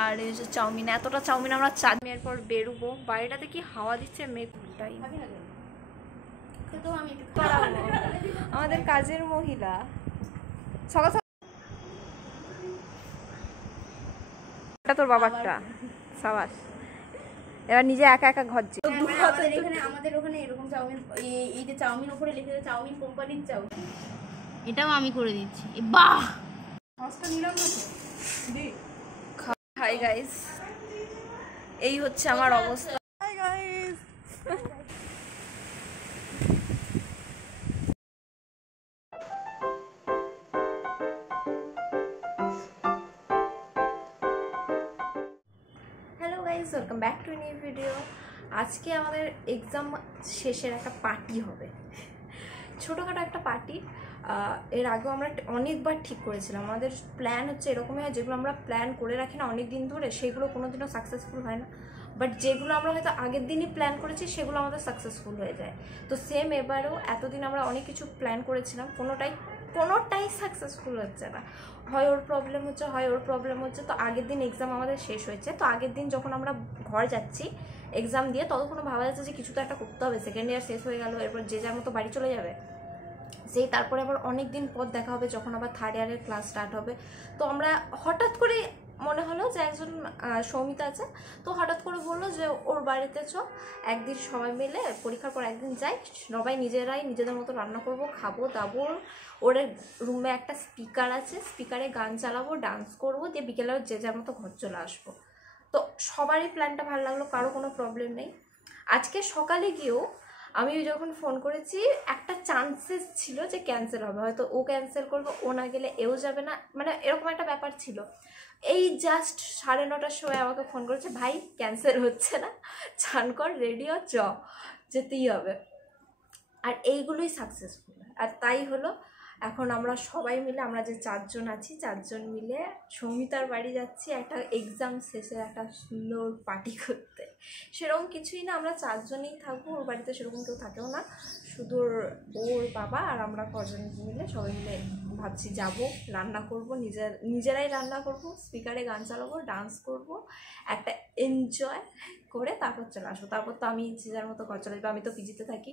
আর এই যে চাউমিন, এতটা চাউমিন আমরা চাঁদের পর বেরোবো। বাড়িটাতে কি হাওয়া দিচ্ছে, মেঘটাই। আমাদের কাজের মহিলা সকাল সকাল। এটা তোর বাবারটা, সাবাস। এবার নিজে একা একা ঘর যে আমাদের ওখানে এরকম চাউমিন, এই যে চাউমিন উপরে লিখে চাউমিন কোম্পানির চাউমিন, এটাও আমি করে দিচ্ছি। বাহ, নিলাম না তো। হাই গাইস, এই হচ্ছে আমার অবস্থা। Hi guys, hello guys, welcome back to new video. আজকে আমাদের এক্সাম শেষের একটা পার্টি হবে, ছোটোখাটো একটা পার্টি। এর আগেও আমরা অনেকবার ঠিক করেছিলাম। আমাদের প্ল্যান হচ্ছে এরকমই হয়, যেগুলো আমরা প্ল্যান করে রাখি না অনেক দিন ধরে, সেগুলো কোনোদিনও সাকসেসফুল হয় না। বাট যেগুলো আমরা হয়তো আগের দিনই প্ল্যান করেছি সেগুলো আমাদের সাকসেসফুল হয়ে যায়। তো সেম এবারেও এতদিন আমরা অনেক কিছু প্ল্যান করেছিলাম, কোনোটাই সাকসেসফুল হচ্ছে না। হয় ওর প্রবলেম হচ্ছে, হয় ওর প্রবলেম হচ্ছে। তো আগের দিন এক্সাম আমাদের শেষ হয়েছে, তো আগের দিন যখন আমরা ঘর যাচ্ছি এক্সাম দিয়ে, ততক্ষণ ভাবা যাচ্ছে যে কিছু তো একটা করতে হবে। সেকেন্ড ইয়ার শেষ হয়ে গেল, এরপর যে যার মতো বাড়ি চলে যাবে। সেই তারপরে আবার অনেক দিন পর দেখা হবে যখন আবার থার্ড ইয়ারের ক্লাস স্টার্ট হবে। তো আমরা হঠাৎ করে মনে হলো যে একজন সৌমিতা আছে, তো হঠাৎ করে বললো যে ওর বাড়িতে চ, একদিন সবাই মিলে পরীক্ষার পর একদিন যাই, সবাই নিজেরাই নিজেদের মতো রান্না করব, খাবো দাবো। ওর রুমে একটা স্পিকার আছে, স্পিকারে গান চালাবো, ডান্স করবো, দিয়ে বিকেলে যে যার মতো ঘর চলে আসবো। তো সবারই প্ল্যানটা ভালো লাগলো, কারো কোনো প্রবলেম নেই। আজকে সকালে গিয়েও আমি যখন ফোন করেছি, একটা চান্সেস ছিল যে ক্যান্সেল হবে, হয়তো ও ক্যান্সেল করবে, ও না গেলে এও যাবে না, মানে এরকম একটা ব্যাপার ছিল। এই জাস্ট 9:30টার সময় আমাকে ফোন করেছে, ভাই ক্যান্সেল হচ্ছে না, চান কর, রেডি হ, চ, যেতেই হবে। আর এইগুলোই সাকসেসফুল। আর তাই হলো, এখন আমরা সবাই মিলে, আমরা যে 4 জন আছি, 4 জন মিলে সৌমিতার বাড়ি যাচ্ছি একটা এক্সাম শেষে একটা সুন্দর পার্টি করতে। সেরকম কিছুই না, আমরা 4 জনেই থাকবো। ওর বাড়িতে সেরকম কেউ থাকেও না, শুধু ওর বাবা আর আমরা কজন মিলে সবাই মিলে ভাবছি যাব, রান্না করব, নিজেরাই রান্না করব, স্পিকারে গান চালাবো, ডান্স করব, একটা এনজয় করে তারপর চলে আসবো। তারপর তো আমি যে যার মতো ঘর চলে যাবো। আমি তো পিজিতে থাকি,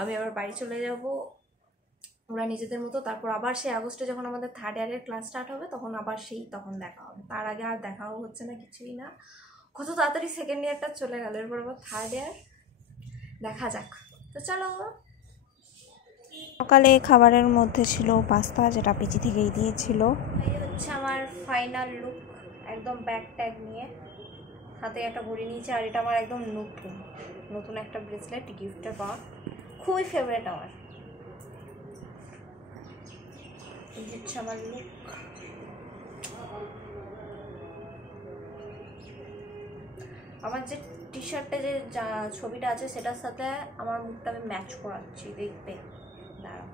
আমি আবার বাড়ি চলে যাব, ওরা নিজেদের মতো। তারপর আবার সেই আগস্টে যখন আমাদের থার্ড ইয়ারের ক্লাস স্টার্ট হবে, তখন আবার তখন দেখা হবে। তার আগে আর দেখাও হচ্ছে না, কিছুই না। কত তাড়াতাড়ি সেকেন্ড ইয়ারটা চলে গেল, এরপর আবার থার্ড ইয়ার, দেখা যাক। তো চলো। সকালে খাবারের মধ্যে ছিল পাস্তা, যেটা পিজি থেকেই দিয়েছিল। এই হচ্ছে আমার ফাইনাল লুক, একদম ব্যাগ ট্যাগ নিয়ে, হাতে একটা ঘড়ি নিয়েছে। আর এটা আমার একদম নতুন একটা ব্রেসলেট, গিফটে পাওয়া, খুবই ফেভারিট আমার। এই হচ্ছে আমার লুক। আমার যে টি শার্টে যে ছবিটা আছে সেটার সাথে আমার মুখটা আমি ম্যাচ করাচ্ছি, দেখবে, দাঁড়াও।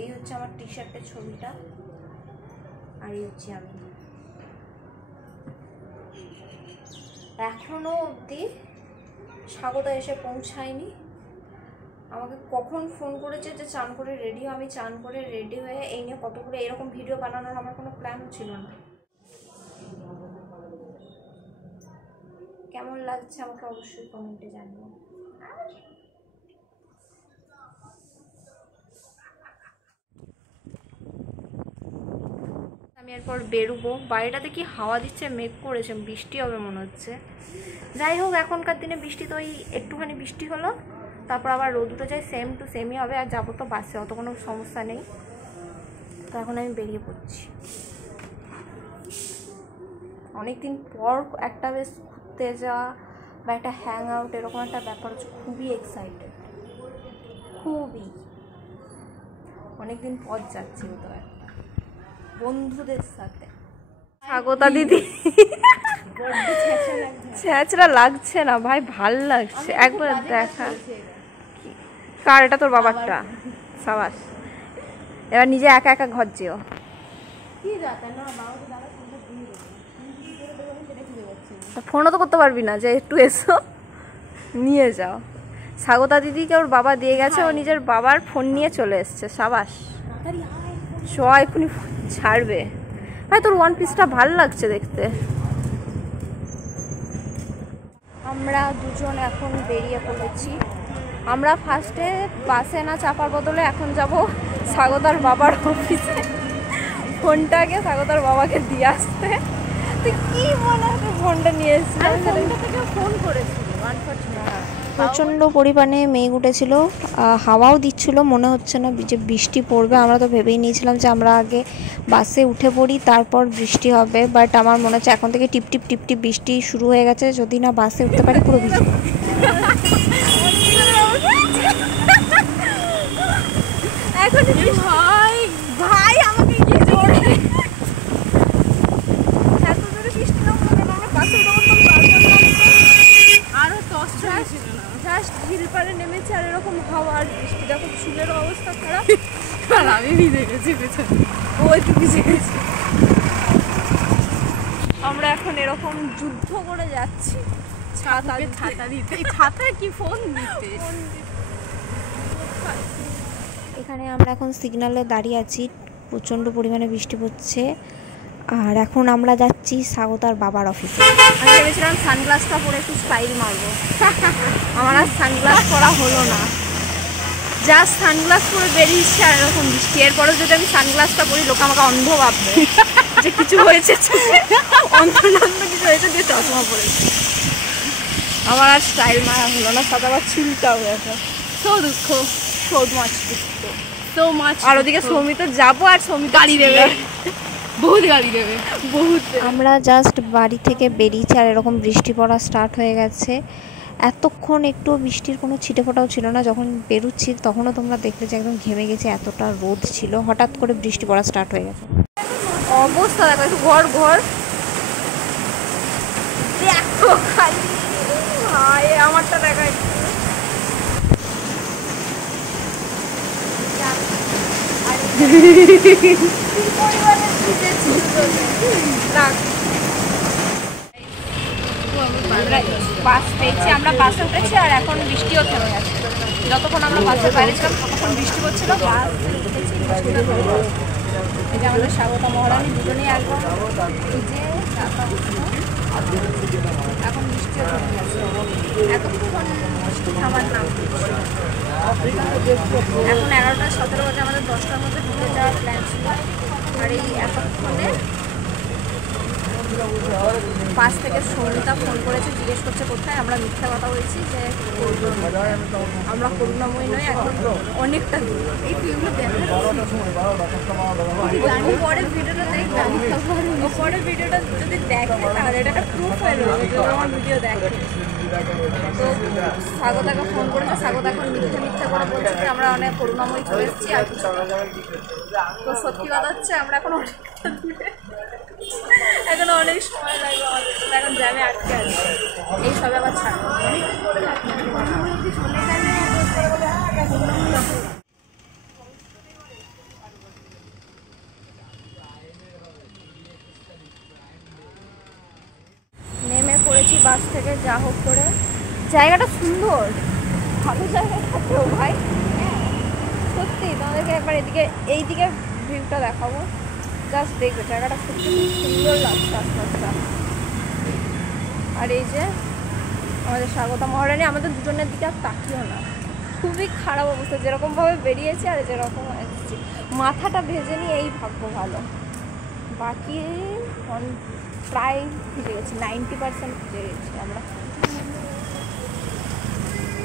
এই হচ্ছে আমার টি শার্টের ছবিটা, আর এই হচ্ছে আমি। এখনো অবধি স্বাগতা এসে পৌঁছায়নি। আমাকে কখন ফোন করেছে যে চান করে রেডি, আমি চান করে রেডি হয়ে এই নিয়ে কতগুলো এরকম ভিডিও বানানোর আমার কোনো প্ল্যানও ছিল না। কেমন লাগছে আমাকে অবশ্যই কমেন্টে জানিও। আমি এরপর বেরোবো। বাড়িটাতে কি হাওয়া দিচ্ছে, মেঘ করেছে, বৃষ্টি হবে মনে হচ্ছে। যাই হোক, এখনকার দিনে বৃষ্টি তো ওই একটুখানি বৃষ্টি হলো, তারপর আবার রোদ উঠে যায়, সেম টু সেমই হবে। আর যাবো তো বাসে, অত কোনো সমস্যা নেই। তো এখন আমি বেরিয়ে পড়ছি। অনেকদিন পর একটা বেশ ঘুরতে যাওয়া বা একটা হ্যাং আউট, এরকম একটা ব্যাপার হচ্ছে, খুবই এক্সাইটেড, খুবই। অনেকদিন পর যাচ্ছি তো একটা বন্ধুদের সাথে। স্বাগতা দিদি, ছেঁচড়া লাগছে না ভাই, ভাল লাগছে। একবার দেখা, কার এটা? তোর বাবারটা, সাবাস। এবার নিজে একা একা ঘর যেও। ফোনও তো করতে পারবি না যে একটু এসো নিয়ে যাও। স্বাগতা দিদিকে ওর বাবা দিয়ে গেছে, ও নিজের বাবার ফোন নিয়ে চলে এসছে, সাবাস। এক্ষুনি ছাড়বে। ভাই তোর ওয়ান পিসটা ভাল লাগছে দেখতে। আমরা দুজন এখন বেরিয়ে পড়েছি। আমরা ফার্স্টে বাসে না চাপার বদলে এখন যাব স্বাগতার বাবার অফিসে, ফোনটাকে স্বাগতার বাবাকে দিয়ে আসতে। তুই কি বলে ফোনটা নিয়ে এসেছিলাম, ফোন করেছিল। প্রচণ্ড পরিমাণে মেঘ উঠেছিল, হাওয়াও দিচ্ছিল, মনে হচ্ছে না যে বৃষ্টি পড়বে। আমরা তো ভেবেই নিয়েছিলাম যে আমরা আগে বাসে উঠে পড়ি, তারপর বৃষ্টি হবে। বাট আমার মনে হচ্ছে এখন থেকে টিপ টিপ টিপ টিপ বৃষ্টি শুরু হয়ে গেছে। যদি না বাসে উঠতে পারি পুরো ভিজে। এখন ভাই ভাই আমাকে কি জোরে এত জোরে বৃষ্টি না হলো, আমরা বাসে আরো 10 ছিল না, জাস্ট হিল পারে নেমেছে আর এরকম হাওয়া আর বৃষ্টি। দেখো চুলের অবস্থা খারাপ আর আমি ভিজে গেছি পেছনে, ও একটু ভিজে গেছি। আমরা এখন এরকম যুদ্ধ করে যাচ্ছি ছাতা দিতে। ছাতা কি ফোন দিতে। এখানে আমরা এখন সিগন্যালে দাঁড়িয়ে আছি, প্রচণ্ড পরিমাণে বৃষ্টি পড়ছে। আর এখন আমরা যাচ্ছি স্বাগতার বাবার অফিসে। আমি ভেবেছিলাম সানগ্লাসটা পরে একটু স্টাইল মারবো, আমার আর সানগ্লাস পরা হলো না। জাস্ট সানগ্লাস পরে বেরিয়েছি আর এরকম বৃষ্টি। এরপরে যদি আমি সানগ্লাসটা পরি লোক আমাকে অন্ধ ভাববে যে কিছু হয়েছে, অন্ধ কিছু হয়েছে দিয়ে চশমা পরেছে। আমার আর স্টাইল মারা হলো না, সাদা আবার চুলটাও গেছে। সো দুঃখ, সো মাছ দুঃখ, সো মাছ। আর ওদিকে সৌমিত যাবো আর সৌমিত গাড়ি দেবে, বহুত গাড়ি দেবে, বহুত। আমরা জাস্ট বাড়ি থেকে বেরিয়েছি আর এরকম বৃষ্টি পড়া স্টার্ট হয়ে গেছে। এতক্ষণ একটু বৃষ্টির কোনো ছিটে ফোটাও ছিল না। যখন বেরোচ্ছি তখনও তোমরা দেখলে যে একদম ঘেমে গেছে, এতটা রোদ ছিল। হঠাৎ করে বৃষ্টি পড়া স্টার্ট হয়ে গেছে। অবস্থা দেখো, একটু ঘর ঘর দেখো খালি। ভাই আমারটা দেখা বাস পেয়েছি, আমরা বাসে উঠেছি আর এখন বৃষ্টিও থেমে গেছে। যতক্ষণ আমরা বাসের বাইরে ছিলাম ততক্ষণ বৃষ্টি পড়ছিল, বাস উঠেছি বৃষ্টিটা থেমে গেছে। এই যে আমাদের স্বাগতা মহারানী দুজনেই একদম ভিজে এখন বৃষ্টিও থেমে গেছে। এতক্ষণ বৃষ্টি থামার নাম। এখন 11:17 বাজে, আমাদের 10টার মধ্যে ঢুকে যাওয়ার প্ল্যান ছিল। আর এই এতক্ষণে বাস থেকে সৌমিতা ফোন করেছে, জিজ্ঞেস করছে কোথায়। আমরা মিথ্যা কথা বলছি যে আমরা করুণাময়ী নই, এখন অনেকটা দূর। এই ফিল্মটা দেখা পরের ভিডিওটা দেখলাম, পরের ভিডিওটা যদি দেখে তাহলে এটা একটা প্রুফ হয়ে যাবে যে আমার ভিডিও দেখে। তো স্বাগতাকে ফোন করেছে, স্বাগত এখন মিথ্যা মিথ্যা করে বলছে যে আমরা অনেক করুণাময়ী চলে এসেছি। আর তো সত্যি কথা হচ্ছে আমরা এখন অনেকটা দূরে, এখনো অনেক সময় লাগবে আমাদের। তো এখন জ্যামে আটকে আছে, এই সবে আবার ছাড়বো। নেমে পড়েছি বাস থেকে, যা হোক করে। জায়গাটা সুন্দর, ভালো জায়গাটা তো ভাই, সত্যি। তোমাদেরকে একবার এদিকে এইদিকে ভিউটা দেখাবো, জাস্ট দেখবে জায়গাটা খুব সুন্দর লাগছে আশপাশটা। আর এই যে আমাদের স্বাগতা মহারানী আমাদের দুজনের দিকে আর তাকিও না, খুবই খারাপ অবস্থা। যেরকমভাবে বেরিয়েছি আর যেরকম এসেছি, মাথাটা ভেজে নিয়ে এই ভাগ্য ভালো। বাকি প্রায় ভিজে গেছি, 90% ভিজে গেছি আমরা।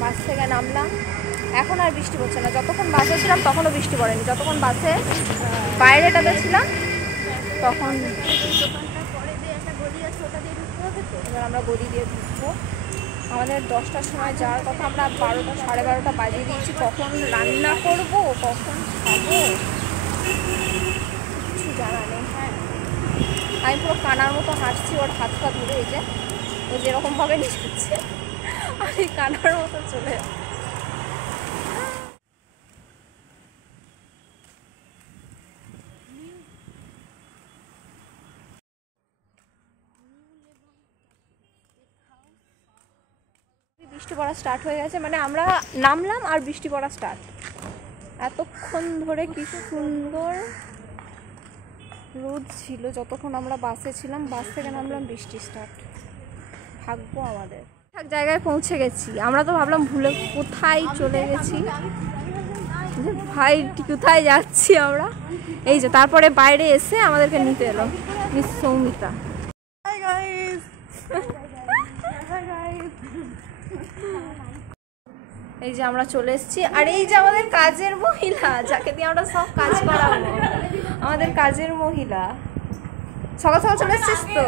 বাস থেকে নামলাম, এখন আর বৃষ্টি পড়ছে না। যতক্ষণ বাসে ছিলাম তখনও বৃষ্টি পড়েনি, যতক্ষণ বাসে বাইরেটাতে ছিলাম তখন। এবার আমরা গদি দিয়ে ঢুকবো। আমাদের 10টার সময় যাওয়ার কথা, আমরা 12টা 12:30 বাজিয়ে দিয়েছি। কখন রান্না করব, কখন খাবো কিছু জানা নেই। হ্যাঁ, আমি পুরো কানার মতো হাঁটছি, ওর হাত পা ধরে। এই যে ও যেরকমভাবে নিয়ে যাচ্ছে আমি কানার মতো চলে যাচ্ছি। বৃষ্টি পড়া স্টার্ট হয়ে গেছে, মানে আমরা নামলাম আর বৃষ্টি পড়া স্টার্ট। এতক্ষণ ধরে কি সুন্দর রোদ ছিল যতক্ষণ আমরা বাসে ছিলাম, বাস থেকে নামলাম বৃষ্টি স্টার্ট। ভাগ্য আমাদের এক জায়গায় পৌঁছে গেছি। আমরা তো ভাবলাম ভুলে কোথায় চলে গেছি, ভাই কোথায় যাচ্ছি আমরা। এই যে তারপরে বাইরে এসে আমাদেরকে নিতে এলো মিস সৌমিতা। এই যে আমরা চলে এসেছি, আর এই যে আমাদের কাজের মহিলা, যাকে দিয়ে আমরা সব কাজ করাবো, আমাদের কাজের মহিলা। সকাল সকাল চলে এসেছিস তো,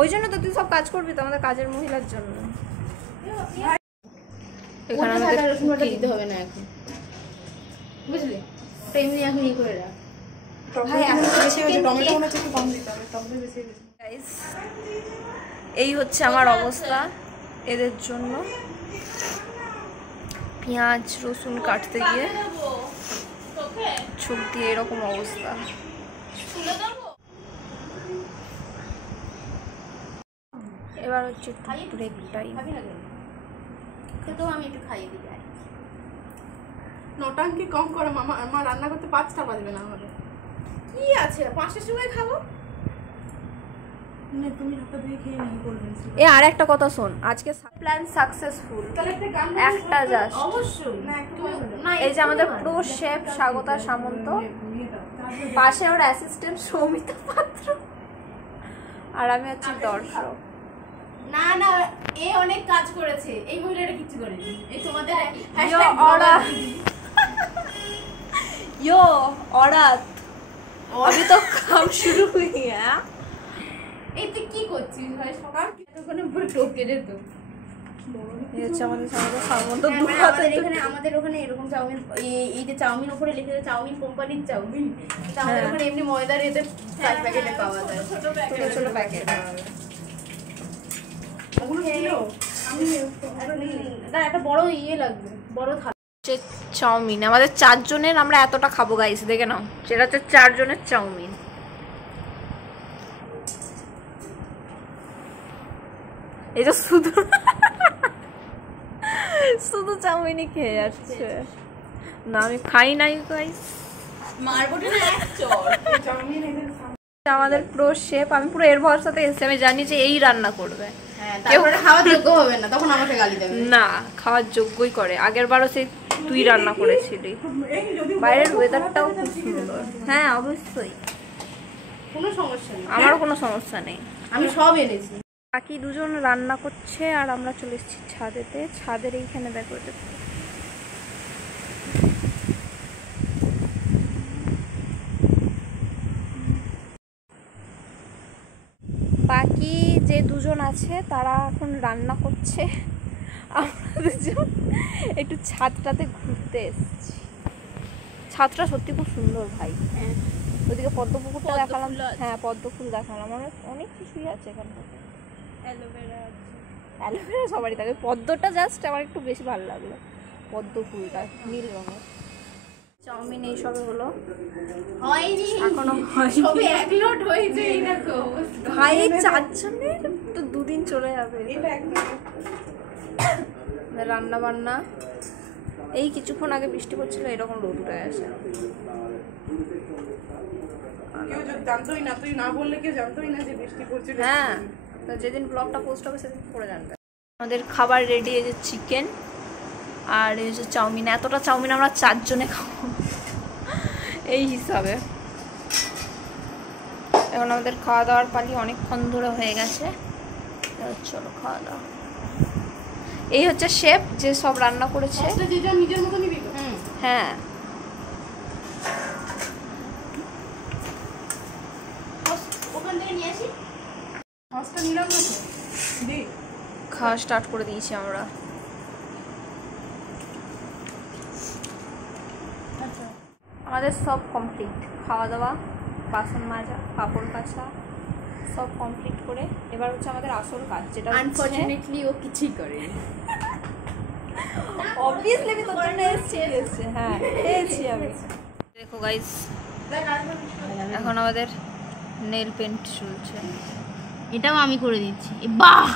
ওই জন্য তো তুই সব কাজ করবি তো আমাদের কাজের মহিলার জন্য। এখানে আমাদের দিতে হবে না এখন, বুঝলি? এমনি এখন ই করে রাখ। এই হচ্ছে আমার অবস্থা এদের জন্য। পেঁয়াজ রসুন কাটতে গিয়ে ছুট দিয়ে এরকম অবস্থা। এবার হচ্ছে ব্রেক টাইম। তো আমি একটু খাইয়ে দিই। নটাঙ্কি কম করে মামা, আমার রান্না করতে 5টা বাজবে না আমাদের। কি আছে 5টার সময় খাবো? তুমি হাতটা ধুয়ে খেয়ে নিয়ে করবেন। এ আর একটা কথা শোন, আজকে প্ল্যান সাকসেসফুল একটা জাস্ট অবশ্যই না। এই যে আমাদের প্রো শেফ স্বাগতা সামন্ত, পাশে আমার অ্যাসিস্ট্যান্ট সৌমিতা পাত্র, আর আমি হচ্ছি দর্শক। না না, এ অনেক কাজ করেছে, এই মহিলাটা কিছু করেনি। এই তোমাদের यो औरत अभी तो काम शुरू हुई है। এই তুই কি করছিস ভাই? সকাল এতক্ষণে পুরো টপকে যেত। এই হচ্ছে আমাদের সামন্ত দু মানে হাতে আমাদের ওখানে এরকম চাউমিন, এই যে চাউমিন উপরে লিখে চাউমিন কোম্পানির চাউমিন, আমাদের ওখানে এমনি ময়দার এতে প্যাকেটে পাওয়া যায়, ছোট ছোট প্যাকেট। ওগুলো ছিল আমি একটা বড় ইয়ে লাগবে, বড় থালা। চাউমিন আমাদের 4 জনের, আমরা এতটা খাবো গাইস, দেখে নাও। সেটা হচ্ছে 4 জনের চাউমিন। এই যে শুধু শুধু চাউমিনই খেয়ে যাচ্ছে। না আমি খাই নাই গাইস, মারবো না এক চড়। চাউমিন এদের আমাদের প্রো শেফ, আমি পুরো এর ভরসাতে এসে, আমি জানি যে এই রান্না করবে। তারপরে খাওয়ার যোগ্য হবে না, তখন আমাকে গালি দেবে। না, খাওয়ার যোগ্যই করে। আগের বারও সেই তুই রান্না করেছিলি। বাইরের ওয়েদারটাও খুব সুন্দর। হ্যাঁ অবশ্যই, কোনো সমস্যা নেই, আমারও কোনো সমস্যা নেই, আমি সব এনেছি। বাকি দুজন রান্না করছে আর আমরা চলে এসেছি ছাদেতে। ছাদের এইখানে দেখো, বাকি যে দুজন আছে তারা এখন রান্না করছে। আমরা দুজন একটু ছাদটাতে ঘুরতে এসেছি। ছাদটা সত্যি খুব সুন্দর ভাই। ওদিকে পদ্ম পুকুরটা দেখালাম। হ্যাঁ পদ্ম ফুল দেখালাম, অনেক কিছুই আছে এখানটাতে। অ্যালোভেরা সবারই থাকে, পদ্মটা জাস্ট আমার একটু বেশি ভালো লাগলো, পদ্ম ফুলটা নীল রঙের। চাউমিন এইসবে হলো, এখনো সবে এক লোড হয়েছে। এই দেখো ভাই 4 জনের তো 2 দিন চলে যাবে। রান্না বান্না, এই কিছুক্ষণ আগে বৃষ্টি পড়ছিল, এরকম রোদ উঠে গেছে। কেউ জানতোই না, তুই না বললে কেউ জানতোই না যে বৃষ্টি পড়ছিল। হ্যাঁ, তো যেদিন ব্লগটা পোস্ট হবে সেদিন পড়ে জানবে। আমাদের খাবার রেডি, এই যে চিকেন আর এই যে চাউমিন। এতটা চাউমিন আমরা 4 জনে খাবো এই হিসাবে। এখন আমাদের খাওয়া দাওয়ার পালি অনেকক্ষণ ধরে হয়ে গেছে। চলো খাওয়া দাওয়া। এই হচ্ছে শেফ যে সব রান্না করেছে। নিজের মতো নিবি তো? হ্যাঁ ওখান থেকে নিয়ে আসি। সসটা নিলাম না তো, দি খাওয়া স্টার্ট করে দিয়েছি আমরা। আমাদের সব কমপ্লিট, খাওয়া দাওয়া, বাসন মাজা, কাপড় কাচা সব কমপ্লিট করে এবার হচ্ছে আমাদের আসল কাজ, যেটা আনফরচুনেটলি ও কিছুই করে। অবভিয়াসলি আমি তোর জন্য এসেছি। হ্যাঁ এসেছি আমি। দেখো গাইস, এখন আমাদের নেল পেন্ট চলছে। এটাও আমি করে দিচ্ছি। বাহ,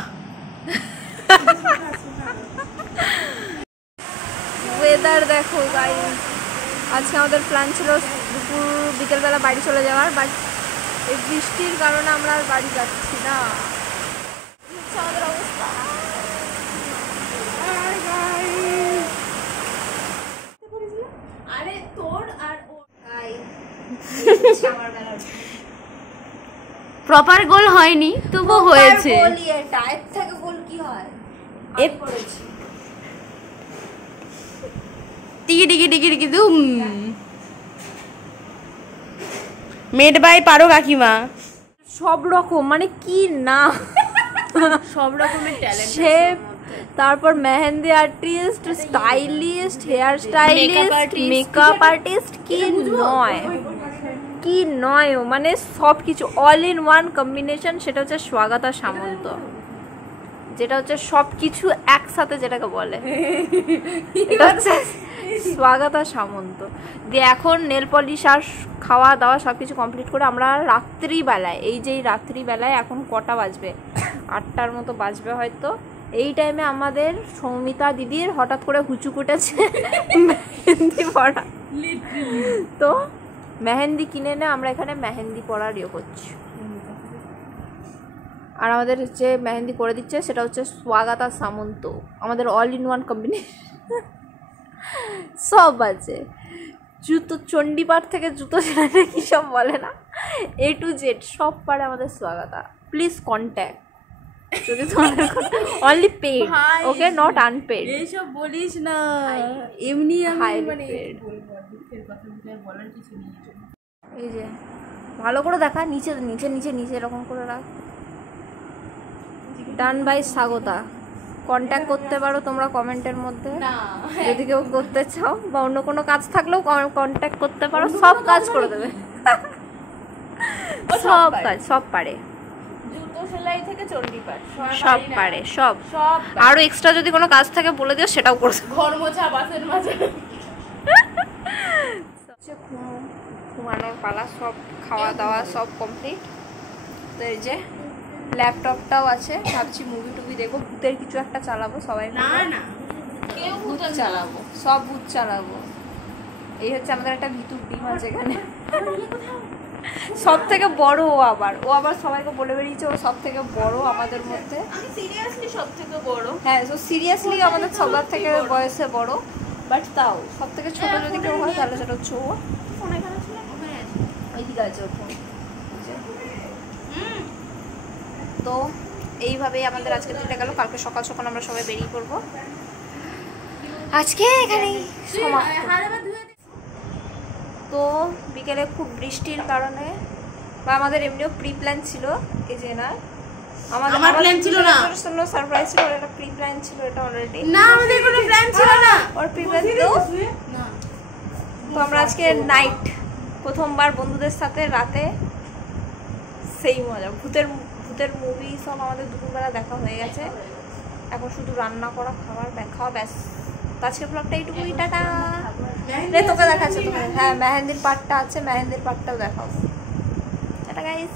ওয়েদার দেখো গাইস। আজকে আমাদের প্ল্যান ছিল দুপুর বিকেলবেলা বাড়ি চলে যাওয়ার, বাট এই বৃষ্টির কারণে আমরা আর বাড়ি যাচ্ছি না। আমাদের অবস্থা আরে তোর আর প্রপার গোল হয়নি, তবু হয়েছে। টাইপ থেকে গোল কি হয়? টিকি টিকি টিকি টিকি দুম। মেড বাই পারো কাকিমা। সব রকম মানে কি না, সব রকমের ট্যালেন্ট, শেফ, তারপর mehendi artist, stylist, hair stylist, makeup artist, কি নয় কি নয় ও, মানে সব কিছু অল ইন ওয়ান কম্বিনেশন। সেটা হচ্ছে স্বাগতা সামন্ত, যেটা হচ্ছে সব কিছু একসাথে যেটাকে বলে, এটা হচ্ছে স্বাগতা সামন্ত। দিয়ে এখন নেল পলিশ আর খাওয়া দাওয়া সব কিছু কমপ্লিট করে আমরা রাত্রিবেলায়, এই যে রাত্রিবেলায় এখন কটা বাজবে, 8টার মতো বাজবে হয়তো, এই টাইমে আমাদের সৌমিতা দিদির হঠাৎ করে হুচু কুটেছে মেহেন্দি পড়া। তো মেহেন্দি কিনে এনে আমরা এখানে মেহেন্দি পড়ার ইয়ে করছি। আর আমাদের যে মেহেন্দি করে দিচ্ছে সেটা হচ্ছে স্বাগতা সামন্ত, আমাদের অল ইন ওয়ান কম্বিনেশন। সব আছে, জুতো চণ্ডীপাঠ থেকে জুতো সেলাইটা কি সব বলে না, A to Z সব পারে আমাদের স্বাগতা। প্লিজ কন্ট্যাক্ট যদি তোমাদের only paid, okay, not unpaid. এইসব বলিস না, এমনি আমি মানে এই যে ভালো করে দেখা, নিচে নিচে নিচে নিচে এরকম করে রাখ। Done by Swagata. কন্ট্যাক্ট করতে পারো তোমরা কমেন্টের মধ্যে, যদি কেউ করতে চাও, বা অন্য কোনো কাজ থাকলেও কন্ট্যাক্ট করতে পারো, সব কাজ করে দেবে। সব কাজ সব পারে, জুতো সেলাই থেকে চণ্ডীপাঠ সব পারে, সব। সব। আরো এক্সট্রা যদি কোনো কাজ থাকে বলে দিও, সেটাও করে দেবে। ঘর মোছা, বাসন মাজা, ঘুমানোর পালা, সব খাওয়া দাওয়া সব কমপ্লিট। তো এই যে ল্যাপটপটাও আছে, ভাবছি মুভি টুভি দেখবো, ভূতের কিছু একটা চালাবো সবাই না মিলে। না কেউ ভূত চালাবো, সব ভূত চালাবো। এই হচ্ছে আমাদের একটা ভিতুর টিম আছে এখানে, সব থেকে বড় ও আবার সবাইকে বলে বেরিয়েছে ও সব থেকে বড় আমাদের মধ্যে। আমি সিরিয়াসলি সব থেকে বড়। হ্যাঁ, তো সিরিয়াসলি আমাদের সবার থেকে বয়সে বড়, বাট তাও সব থেকে ছোট যদি কেউ হয় তাহলে সেটা হচ্ছে ও। ফোন এখানে ছিল, ওখানে আছে। ওইদিকে আছে ওর ফোন। তো এইভাবেই আমাদের আজকের দিনটা গেল। কালকে সকাল সকাল আমরা সবাই বেরিয়ে পড়বো। আজকে এখানেই সমাপ্ত। তো বিকেলে খুব বৃষ্টির কারণে, বা আমাদের এমনিও প্রি প্ল্যান ছিল, এই যে না আমার প্ল্যান ছিল না, সারপ্রাইজ ছিল, এটা প্রি প্ল্যান ছিল, এটা অলরেডি না আমাদের কোনো প্ল্যান ছিল না। ওর প্রি প্ল্যান না। তো আমরা আজকে নাইট, প্রথমবার বন্ধুদের সাথে রাতে, সেই মজা। ভূতের মুভি সব আমাদের দুপুরবেলা দেখা হয়ে গেছে, এখন শুধু রান্না করা, খাওয়া ব্যাস। তো আজকে ব্লগটা এইটুকুই, টাটা। তোকে দেখাচ্ছে, হ্যাঁ মেহেন্দির পার্টটা আছে, মেহেন্দির পার্টটাও দেখাবো। Tata guys.